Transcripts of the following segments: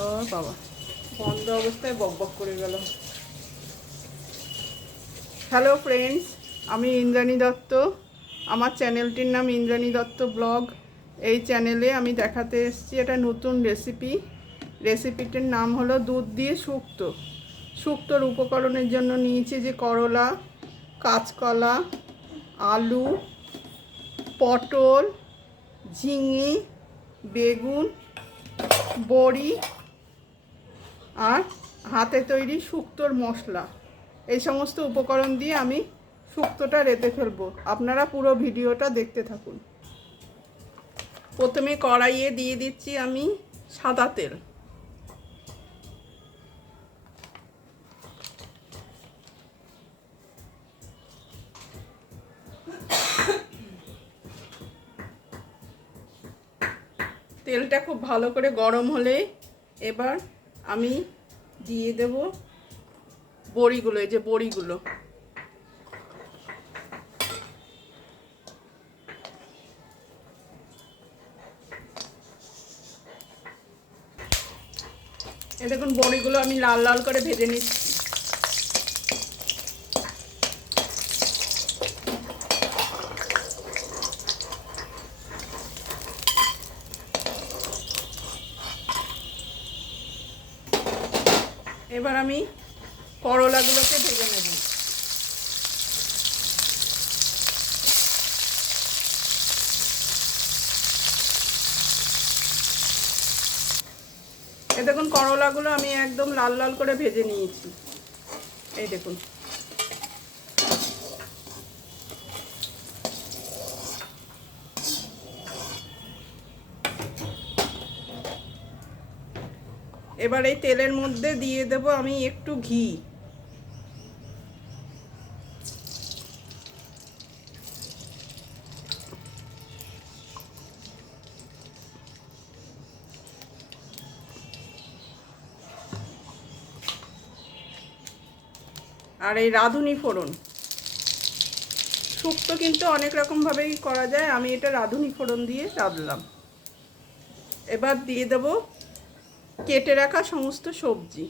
ও বাবা, বন্ধ অবস্থায় বকবক করে গেল। হ্যালো ফ্রেন্ডস, আমি ইন্দ্রাণী দত্ত। আমার চ্যানেলটির নাম ইন্দ্রাণী দত্ত ব্লগ। এই চ্যানেলে আমি দেখাতে এসেছি একটা নতুন রেসিপিটির নাম হলো দুধ দিয়ে শুক্তো। শুক্তোর উপকরণের জন্য নিয়েছি যে করলা, কাঁচকলা, আলু, পটল, ঝিঙে, বেগুন, বড়ি আর হাতে তৈরি শুক্তোর মশলা। এই সমস্ত উপকরণ দিয়ে আমি শুক্তোটা রেঁধে ফেলবো। আপনারা পুরো ভিডিওটা দেখতে থাকুন। প্রথমে কড়াইয়ে দিয়ে দিচ্ছি আমি সাদা তেল। তেলটা খুব ভালো করে গরম হলে এবার আমি দিয়ে দেব বড়িগুলো। এই যে বড়িগুলো, এই দেখুন বড়িগুলো আমি লাল লাল করে ভেজে নিচ্ছি। এবার আমি করলাগুলোকে ভেজে নেব। এই দেখুন করলাগুলো আমি একদম লাল লাল করে ভেজে নিয়েছি। এই দেখুন, এবার এই তেলের মধ্যে দিয়ে দেব আমি একটু ঘি। আর এই রাঁধুনি ফোড়ন। শুক্তো কিন্তু অনেক রকমভাবেই করা যায়, আমি এটা রাঁধুনি ফোড়ন দিয়ে রাঁধলাম। এবার দিয়ে দেব কেটে রাখা সমস্ত সবজি।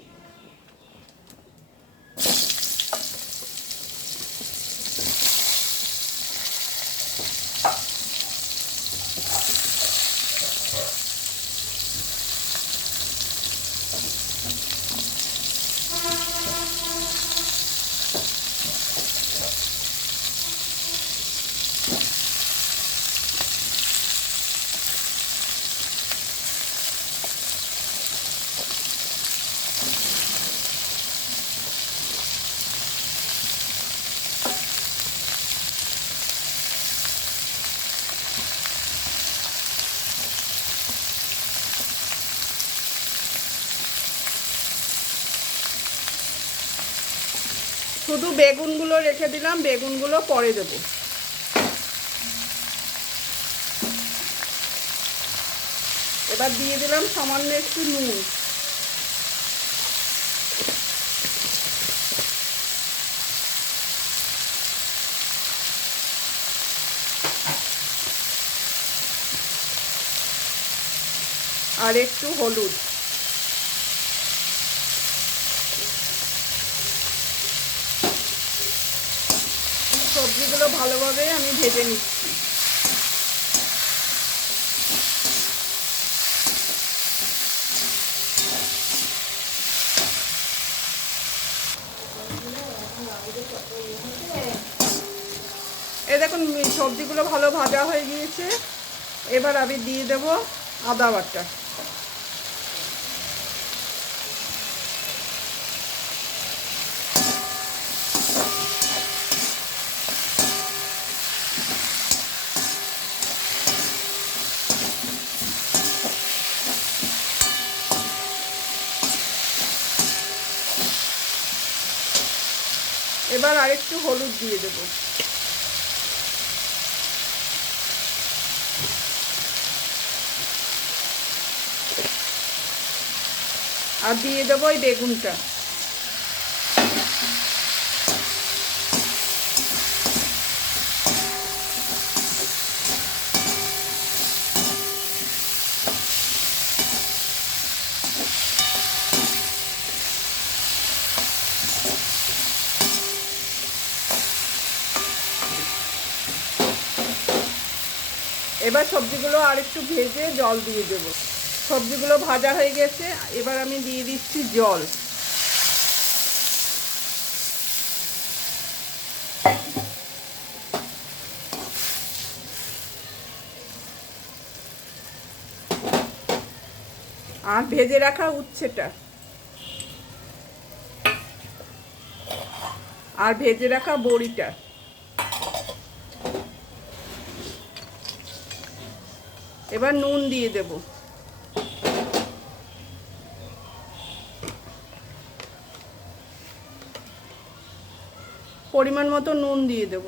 শুধু বেগুনগুলো রেখে দিলাম, বেগুনগুলো পরে দেবো। এবার দিয়ে দিলাম সামান্য একটু নুন। আর একটু হলুদ। সবজিগুলো ভালোভাবে আমি ভেজে নিচ্ছি। এই দেখুন সবজিগুলো ভালো ভাজা হয়ে গিয়েছে। এবার আমি দিয়ে দেব আদা বাটা। এবার আরেকটু হলুদ দিয়ে দেব। আর দিয়ে দেবো এই বেগুনটা। এবার সবজিগুলো আর একটু ভেজে জল দিয়ে দেবো। সবজিগুলো ভাজা হয়ে গেছে, এবার আমি দিয়ে দিচ্ছি জল। আর ভেজে রাখা উচ্ছেটা আর ভেজে রাখা বড়িটা। এবার নুন দিয়ে দেব। পরিমাণ মতো নুন দিয়ে দেব।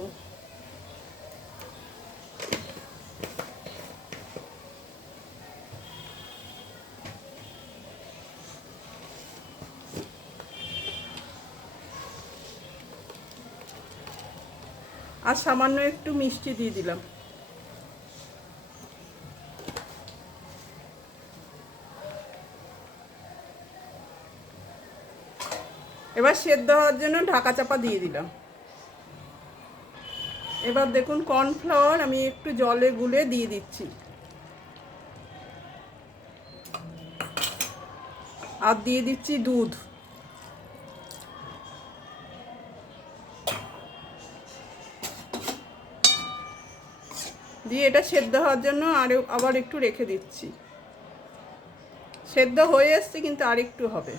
আর সামান্য একটু মিষ্টি দিয়ে দিলাম। এবার সেদ্ধ হওয়ার জন্য ঢাকা চাপা দিয়ে দিলাম। এবার দেখুন কর্নফ্লাওয়ার আমি একটু জলে গুলে দিয়ে দিচ্ছি। আর দিয়ে দিচ্ছি দুধ। দিয়ে এটা সেদ্ধ হওয়ার জন্য আবার একটু রেখে দিচ্ছি। সেদ্ধ হয়ে এসছে, কিন্তু আর একটু হবে।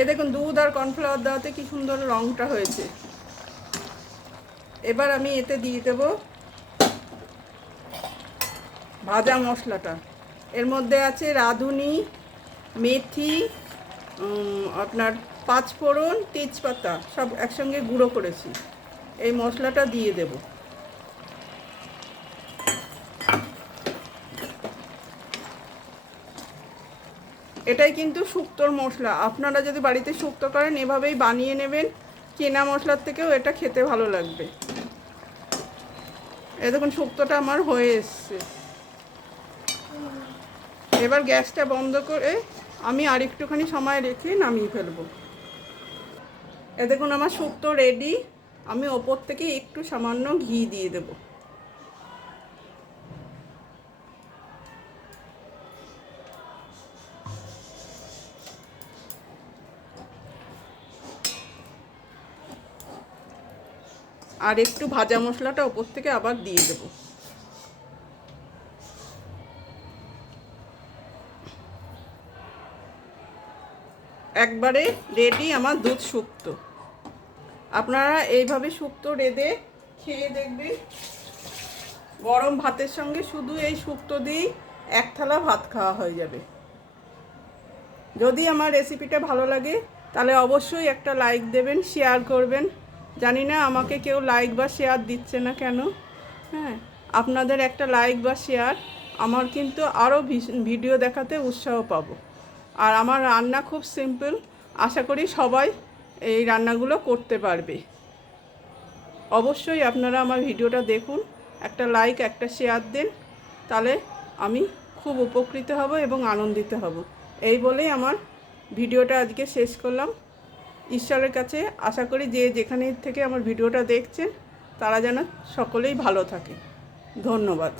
এ দেখুন দুধ আর কর্নফ্লাওয়ার দেওয়াতে কি সুন্দর রঙটা হয়েছে। এবার আমি এতে দিয়ে দেব ভাজা মশলাটা। এর মধ্যে আছে রাঁধুনি, মেথি, আপনার পাঁচফোড়ন, তেজপাতা সব একসঙ্গে গুঁড়ো করেছি। এই মশলাটা দিয়ে দেব। এটাই কিন্তু শুক্তোর মশলা। আপনারা যদি বাড়িতে শুক্তো করেন এভাবেই বানিয়ে নেবেন। কেনা মশলার থেকেও এটা খেতে ভালো লাগবে। এই দেখুন শুক্তোটা আমার হয়ে এসছে। এবার গ্যাসটা বন্ধ করে আমি আর একটুখানি সময় রেখে নামিয়ে ফেলবো। এ দেখুন আমার শুক্তো রেডি। আমি ওপর থেকে একটু সামান্য ঘি দিয়ে দেব। আর একটু ভাজা মশলাটা ওপর থেকে আবার দিয়ে দেব। একবারে রেডি আমার দুধ শুক্তো। আপনারা এইভাবে শুক্তো রেঁধে খেয়ে দেখবেন। গরম ভাতের সঙ্গে শুধু এই শুক্তো দিয়েই এক থালা ভাত খাওয়া হয়ে যাবে। যদি আমার রেসিপিটা ভালো লাগে তাহলে অবশ্যই একটা লাইক দেবেন, শেয়ার করবেন। জানি না আমাকে কেউ লাইক বা শেয়ার দিচ্ছে না কেন। হ্যাঁ, আপনাদের একটা লাইক বা শেয়ার আমার কিন্তু আরও ভিডিও দেখাতে উৎসাহ পাবো। আর আমার রান্না খুব সিম্পল, আশা করি সবাই এই রান্নাগুলো করতে পারবে। অবশ্যই আপনারা আমার ভিডিওটা দেখুন, একটা লাইক একটা শেয়ার দিন, তাহলে আমি খুব উপকৃত হব এবং আনন্দিত হব। এই বলেই আমার ভিডিওটা আজকে শেষ করলাম। ঈশ্বরের কাছে আশা করি যে যেখানে থেকে আমার ভিডিওটা দেখছেন তারা যেন সকলেই ভালো থাকে। ধন্যবাদ।